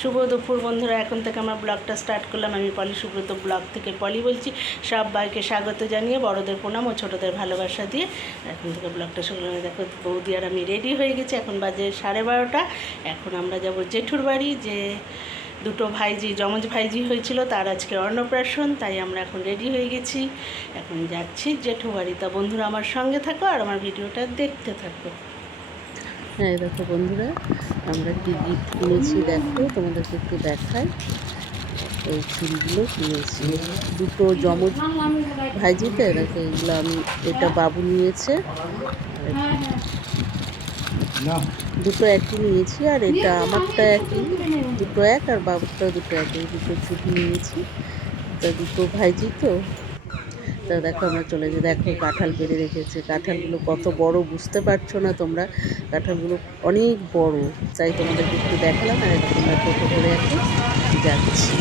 শুভ দুপুর বন্ধুরা, এখন থেকে আমার ব্লগটা স্টার্ট করলাম। আমি পলি, সুব্রত ব্লগ থেকে পলি বলছি। সব বাইকে স্বাগত জানিয়ে বড়দের প্রণাম ও ছোটদের ভালোবাসা দিয়ে এখন থেকে ব্লগটা শুরু করলাম দেখো, বৌদি আর আমি রেডি হয়ে গেছি। এখন বাজে সাড়ে বারোটা। এখন আমরা যাব জেঠুর বাড়ি, যে দুটো ভাইজি, যমজ ভাইজি হয়েছিল, তার আজকে অন্নপ্রাশন, তাই আমরা এখন রেডি হয়ে গেছি। এখন যাচ্ছি জেঠু বাড়ি তা বন্ধুরা, আমার সঙ্গে থাকো আর আমার ভিডিওটা দেখতে থাকো। হ্যাঁ দেখো বন্ধুরা আমরা কি গিফট কিনেছি দেখো তোমাদেরকে একটু দেখাই। এই চুড়িগুলো কিনেছি। দুটো জমজ ভাইজিতে দেখো এগুলো আমি এটা বাবু নিয়েছে। দুটো একই নিয়েছি আর এটা আমারটা একই। দুটো এক আর বাবুরটাও দুটো একই। দুটো চুড়ি নিয়েছি। তা দুটো ভাইজি তো। তা দেখো আমরা চলে যাই দেখো কাঁঠাল পেরে রেখেছে। কাঁঠালগুলো কত বড় বুঝতে পারছ না তোমরা? কাঁঠালগুলো অনেক বড়। তাই তোমাদেরকে একটু দেখালাম আর আমরা টোটো করে এখন যাচ্ছি।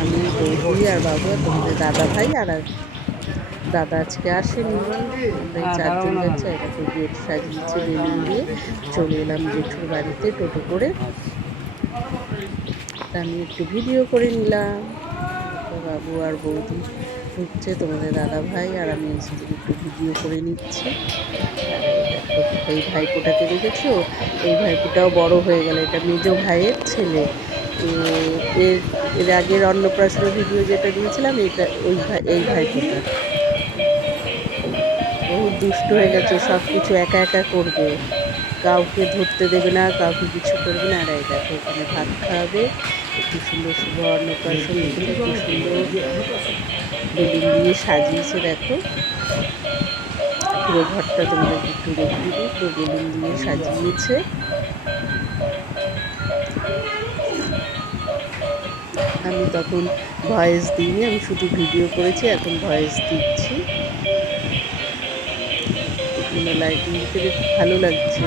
আমি বৌদি আর বাবু আর তোমাদের দাদা ভাই আর দাদা আজকে আসেনি। এই চারজন যাচ্ছি দেখো গেট সাজিয়েছে বেলুন দিয়ে। চলে এলাম জেঠুর বাড়িতে টোটো করে। আমি একটু ভিডিও করে নিলাম। বাবু আর বৌদি ঢুকছে, তোমাদের দাদা ভাই, আর আমি এসে একটু ভিডিও করে নিচ্ছি। এই ভাইপোটাকে দেখেছ? এই ভাইপোটাও বড় হয়ে গেল, এটা মেজ ভাইয়ের ছেলে। এর এর আগের অন্নপ্রাশনের ভিডিও যেটা দিয়েছিলাম, এটা ওই ভাই, এই ভাইপোটা। বহুত দুষ্ট হয়ে গেছে সব কিছু একা একা করবে। কাউকে ধরতে দেবে না, কাউকে কিছু করবে না। আর এই দেখো, এখানে ভাত খাওয়াবে। একটু সুন্দর সুন্দর অন্নপ্রাশন এগুলো একটু সুন্দর বেলুন দিয়ে সাজিয়েছে, দেখো। পুরো ঘরটা তোমাদের একটু রেখে দিবি পুরো বেলুন দিয়ে সাজিয়েছে। আমি তখন ভয়েস দিইনি, আমি শুধু ভিডিও করেছি, এখন ভয়েস দিচ্ছি। লাইটিং দিতে ভালো লাগছে।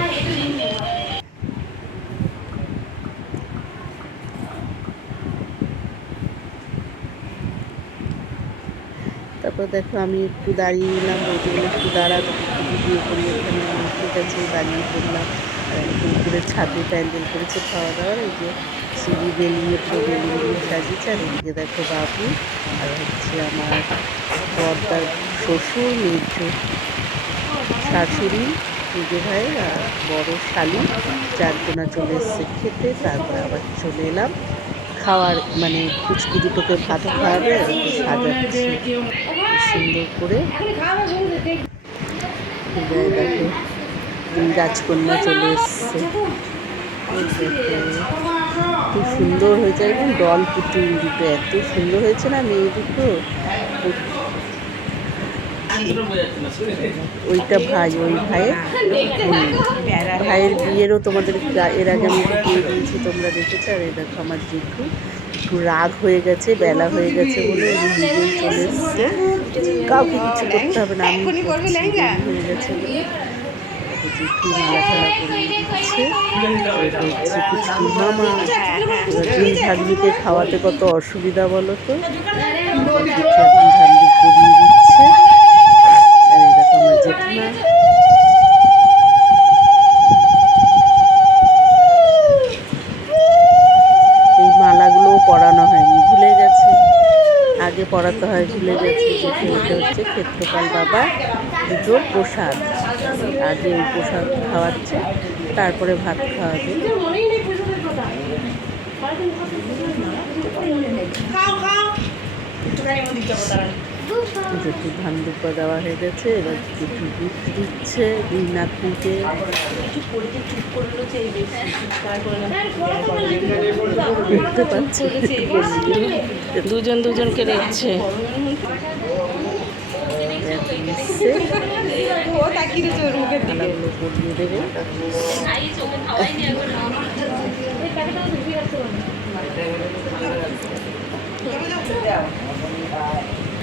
তারপর দেখো আমি একটু দাঁড়িয়ে নিলাম বলতে বলে একটু দাঁড়া একটু ভিডিও করি আমি ঠিক আছে আর একটু উপরে ছাদে প্যান্ডেল করেছে খাওয়া দাওয়ার এই যে সিঁড়ি পুরো বেলুন দিয়ে সাজিয়েছে। আর এদিকে দেখো বাবু, আর হচ্ছে আমার বর্দার শ্বশুর, মেজো শাশুড়ি নিজে ভাই, আর বড় শালি, চারজনা চলে এসছে খেতে, তারপরে আবার চলে এলাম। খাওয়ার মানে কুচকি দুটোকে ভাত খাওয়াবে একটু সাজাচ্ছি। সুন্দর করে। এই যে দেখো দুই চলে এসছে। খুব সুন্দর হয়েছে। একদম ডল পুতুল দুটো। এত সুন্দর হয়েছে না মেয়ে দুটো? ওইটা ভাই, ওই ভাইয়ের? ভাইয়ের বিয়েরও তোমাদের এর আগে আমি দিয়ে দিয়েছি, তোমরা দেখেছ, আর দেখো আমার একটু রাগ হয়ে গেছে বেলা হয়ে গেছে বলে নিজেই চলে এসছে। কাউকে কিছু করতে হবে না আমি হয়ে গেছে। দুই ভাগ্নিকে খাওয়াতে কত অসুবিধা বলো তো জেঠু এখন ধান্দিক করিয়ে দিচ্ছে আর এই দেখো আমার জেঠিমা এই মালাগুলোও পরানো হয়নি ভুলে গেছে আগে পড়াতে হয় ভুলে গেছে যে এটা হচ্ছে ক্ষেত্রপাল বাবা দুটোর প্রসাদ। আগে ওই প্রসাদ খাওয়াচ্ছে, তারপরে ভাত খাওয়াবে যেটু ধান দুপা দেওয়া হয়ে গেছে এবার যেটু গিফট দিচ্ছে দুই নাতনিকে। দেখতে পাচ্ছি। দুজন দুজনকে দেখছে। পরিয়ে দেবে এটা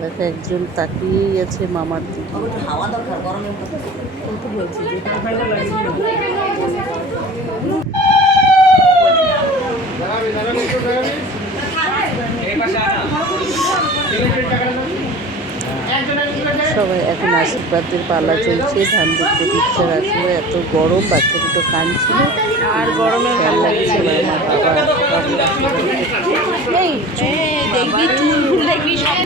দেখো একজন তাকিয়েই আছে মামার দিকে। সবাই এখন আশীর্বাদের পালা চলছে ধান দেখতে দিচ্ছে রাখল এত গরম বাচ্চা দুটো কাঁদছিল। আর গরমে ভালো লাগছে আমার বাবা এই দেখবি চুল দেখবি সব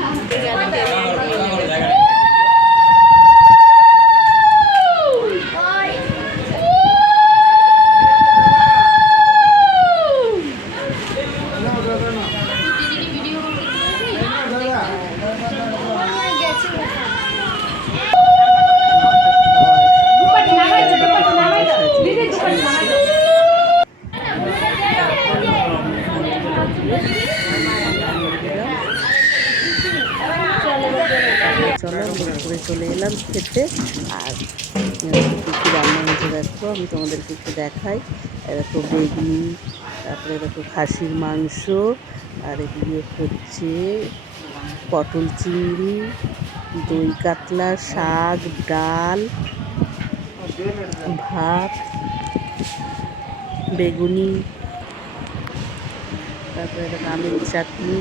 চলো আমরা করে চলে এলাম খেতে। আর কী কী রান্না হয়েছে দেখো, আমি তোমাদেরকে একটু দেখাই। এ দেখো বেগুনি, তারপরে দেখো খাসির মাংস, আর এদিকে হচ্ছে পটল চিংড়ি, দই কাতলা, শাক, ডাল, ভাত, বেগুনি, তারপরে আমের চাটনি,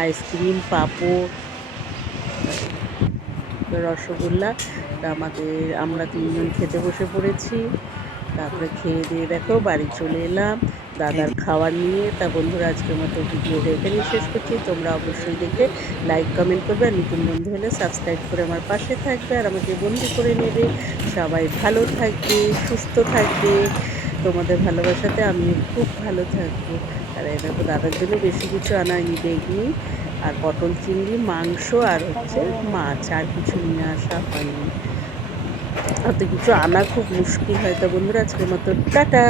আইসক্রিম, পাঁপড়। রসগোল্লা। তা আমাদের, আমরা তিনজন খেতে বসে পড়েছি। তারপরে খেয়ে দিয়ে দেখো, বাড়ি চলে এলাম। দাদার খাওয়ার নিয়ে, তা বন্ধুরা আজকের মতো ভিডিওটা এখানেই শেষ করছি। তোমরা অবশ্যই দেখে লাইক কমেন্ট করবে। আর নতুন বন্ধু হলে সাবস্ক্রাইব করে আমার পাশে থাকবে আর আমাকে বন্ধু করে নেবে। সবাই ভালো থাকবে, সুস্থ থাকবে। তোমাদের ভালোবাসাতে আমি খুব ভালো থাকব। আর দেখো, দাদার জন্য বেশি কিছু আনা হয়নি বেগুনি আর পটল চিংড়ি, মাংস আর হচ্ছে মাছ, আর কিছু নিয়ে আসা হয়নি। অত কিছু আনা খুব মুশকিল হয় তা বন্ধুরা, আজকের মতো টাটা।